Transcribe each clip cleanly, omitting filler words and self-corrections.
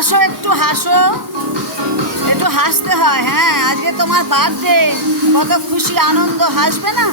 হাসো, একটু হাসো, একটু হাসতে হয়। হ্যাঁ, আজকে তোমার বার্থডে, কত খুশি আনন্দ, হাসবে না?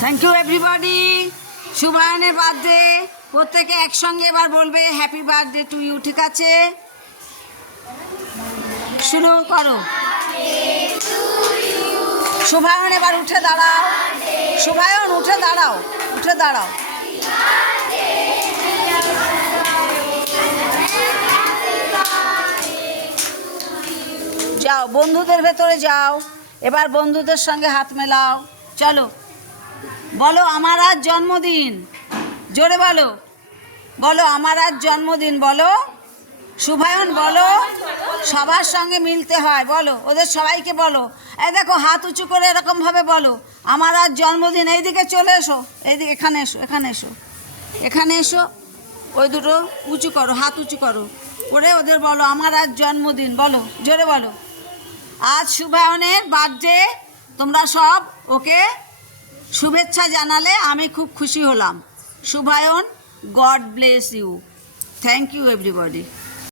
Thank you everybody. শুভায়নের বার্থডে, প্রত্যেকে একসঙ্গে এবার বলবে হ্যাপি বার্থডে টু ইউ, ঠিক আছে? শুরু করো। শুভায়ন এবার উঠে দাঁড়াও, শুভায়ন উঠে দাঁড়াও, উঠে দাঁড়াও। যাও বন্ধুদের ভেতরে যাও, এবার বন্ধুদের সঙ্গে হাত মেলাও। চলো বলো আমার আজ জন্মদিন, জোরে বলো, বলো আমার আজ জন্মদিন, বলো শুভায়ন, বলো সবার সঙ্গে মিলতে হয়, বলো ওদের সবাইকে বলো। এই দেখো হাত উঁচু করে এরকমভাবে বলো আমার আজ জন্মদিন। এইদিকে চলে এসো, এইদিকে, এখানে এসো, এখানে এসো, এখানে এসো, ওই দুটো উঁচু করো, হাত উঁচু করো করে ওদের বলো আমার আজ জন্মদিন, বলো জোরে বলো। আজ শুভায়নের বার্থডে, তোমরা সব ওকে শুভেচ্ছা জানালে আমি খুব খুশি হলাম। Shubhayan, God bless you. Thank you everybody.